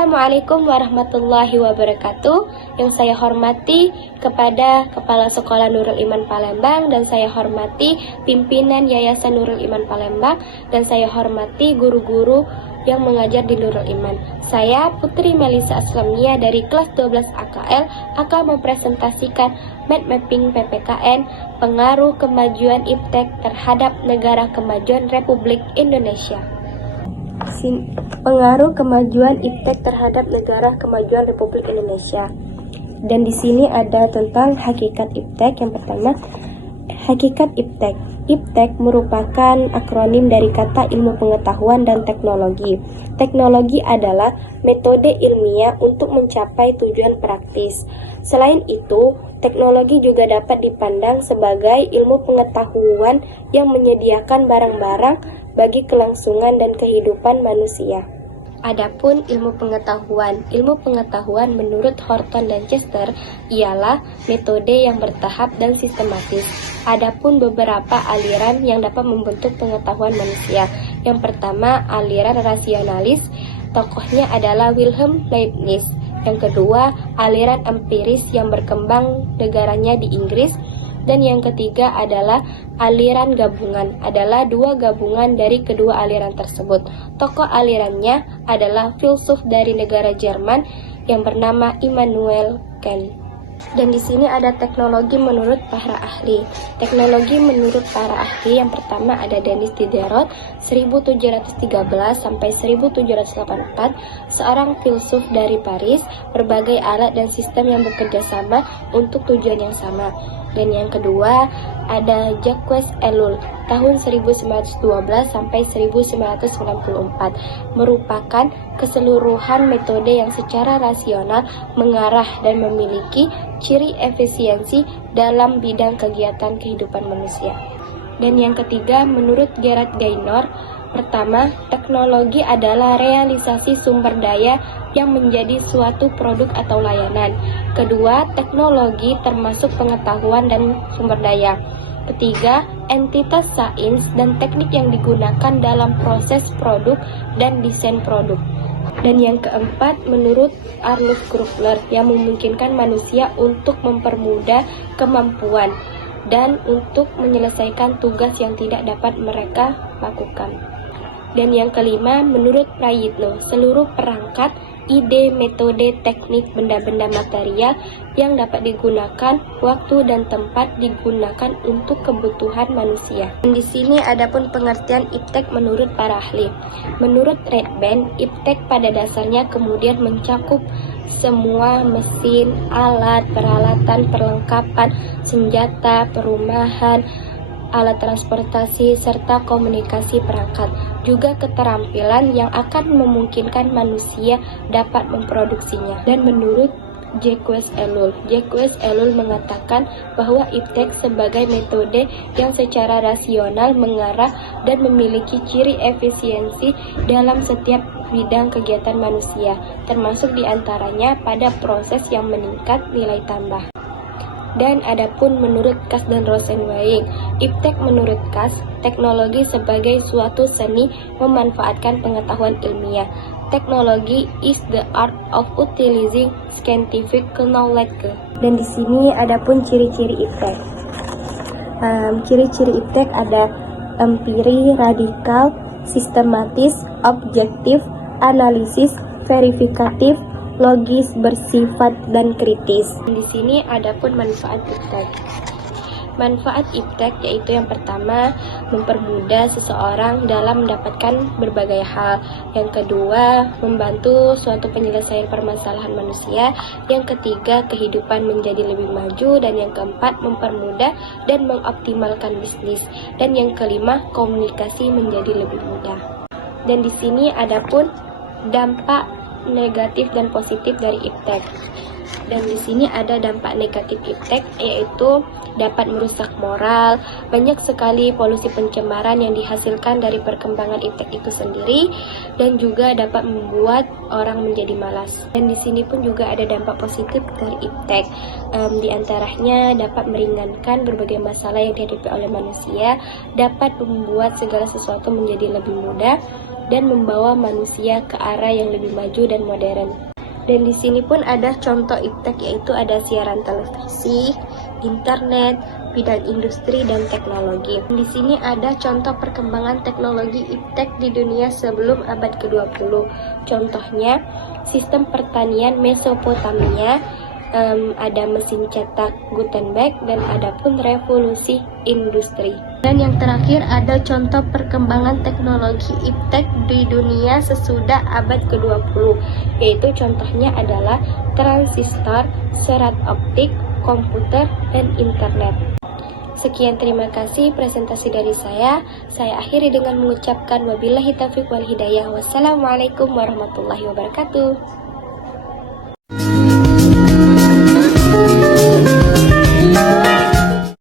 Assalamualaikum warahmatullahi wabarakatuh. Yang saya hormati kepada Kepala Sekolah Nurul Iman Palembang, dan saya hormati pimpinan Yayasan Nurul Iman Palembang, dan saya hormati guru-guru yang mengajar di Nurul Iman. Saya Putri Melisa Aslamnia dari kelas 12 AKL akan mempresentasikan mind mapping PPKN, pengaruh kemajuan IPTEK terhadap negara kemajuan Republik Indonesia. Pengaruh kemajuan IPTEK terhadap negara kemajuan Republik Indonesia. Dan di sini ada tentang hakikat IPTEK. Yang pertama, hakikat IPTEK. IPTEK merupakan akronim dari kata ilmu pengetahuan dan teknologi. Teknologi adalah metode ilmiah untuk mencapai tujuan praktis. Selain itu, teknologi juga dapat dipandang sebagai ilmu pengetahuan yang menyediakan barang-barang bagi kelangsungan dan kehidupan manusia. Adapun ilmu pengetahuan menurut Horton dan Chester ialah metode yang bertahap dan sistematis. Adapun beberapa aliran yang dapat membentuk pengetahuan manusia. Yang pertama, aliran rasionalis, tokohnya adalah Wilhelm Leibniz. Yang kedua, aliran empiris yang berkembang negaranya di Inggris. Dan yang ketiga adalah aliran gabungan, adalah dua gabungan dari kedua aliran tersebut. Tokoh alirannya adalah filsuf dari negara Jerman yang bernama Immanuel Kant. Dan di sini ada teknologi menurut para ahli. Teknologi menurut para ahli yang pertama ada Denis Diderot 1713 sampai 1784, seorang filsuf dari Paris, berbagai alat dan sistem yang bekerja sama untuk tujuan yang sama. Dan yang kedua ada Jacques Ellul tahun 1912 sampai 1994, merupakan keseluruhan metode yang secara rasional mengarah dan memiliki ciri efisiensi dalam bidang kegiatan kehidupan manusia. Dan yang ketiga menurut Gerard Gaynor, pertama, teknologi adalah realisasi sumber daya yang menjadi suatu produk atau layanan. Kedua, teknologi termasuk pengetahuan dan sumber daya. Ketiga, entitas sains dan teknik yang digunakan dalam proses produk dan desain produk. Dan yang keempat, menurut Arnold Krugler, yang memungkinkan manusia untuk mempermudah kemampuan dan untuk menyelesaikan tugas yang tidak dapat mereka lakukan. Dan yang kelima, menurut Prayitno, seluruh perangkat, ide, metode, teknik, benda-benda material yang dapat digunakan, waktu dan tempat digunakan untuk kebutuhan manusia. Dan di sini adapun pengertian IPTEK menurut para ahli. Menurut Redband, IPTEK pada dasarnya kemudian mencakup semua mesin, alat, peralatan, perlengkapan, senjata, perumahan, alat transportasi, serta komunikasi perangkat. Juga keterampilan yang akan memungkinkan manusia dapat memproduksinya. Dan menurut Jacques Ellul mengatakan bahwa IPTEK sebagai metode yang secara rasional mengarah dan memiliki ciri efisiensi dalam setiap bidang kegiatan manusia, termasuk diantaranya pada proses yang meningkat nilai tambah. Dan adapun menurut Kass dan Rosenweig, IPTEK menurut Kass, teknologi sebagai suatu seni memanfaatkan pengetahuan ilmiah. Teknologi is the art of utilizing scientific knowledge. Dan di sini adapun ciri-ciri IPTEK. Ciri-ciri IPTEK ada empiri, radikal, sistematis, objektif, analisis, verifikatif, logis, bersifat, dan kritis. Di sini adapun manfaat IPTEK. Manfaat IPTEK yaitu yang pertama, mempermudah seseorang dalam mendapatkan berbagai hal. Yang kedua, membantu suatu penyelesaian permasalahan manusia. Yang ketiga, kehidupan menjadi lebih maju. Dan yang keempat, mempermudah dan mengoptimalkan bisnis. Dan yang kelima, komunikasi menjadi lebih mudah. Dan di sini adapun dampak negatif dan positif dari IPTEK. Dan di sini ada dampak negatif IPTEK, yaitu dapat merusak moral. Banyak sekali polusi pencemaran yang dihasilkan dari perkembangan IPTEK itu sendiri, dan juga dapat membuat orang menjadi malas. Dan di sini pun juga ada dampak positif dari IPTEK. Di antaranya dapat meringankan berbagai masalah yang dihadapi oleh manusia, dapat membuat segala sesuatu menjadi lebih mudah, dan membawa manusia ke arah yang lebih maju dan modern. Dan di sini pun ada contoh iptek, yaitu ada siaran televisi, internet, bidang industri dan teknologi. Di sini ada contoh perkembangan teknologi iptek di dunia sebelum abad ke-20. Contohnya, sistem pertanian Mesopotamia, ada mesin cetak Gutenberg, dan ada pun revolusi industri. Dan yang terakhir ada contoh perkembangan teknologi iptek di dunia sesudah abad ke-20, yaitu contohnya adalah transistor, serat optik, komputer, dan internet. Sekian, terima kasih presentasi dari saya. Saya akhiri dengan mengucapkan wabillahi taufiq wal hidayah. Wassalamualaikum warahmatullahi wabarakatuh.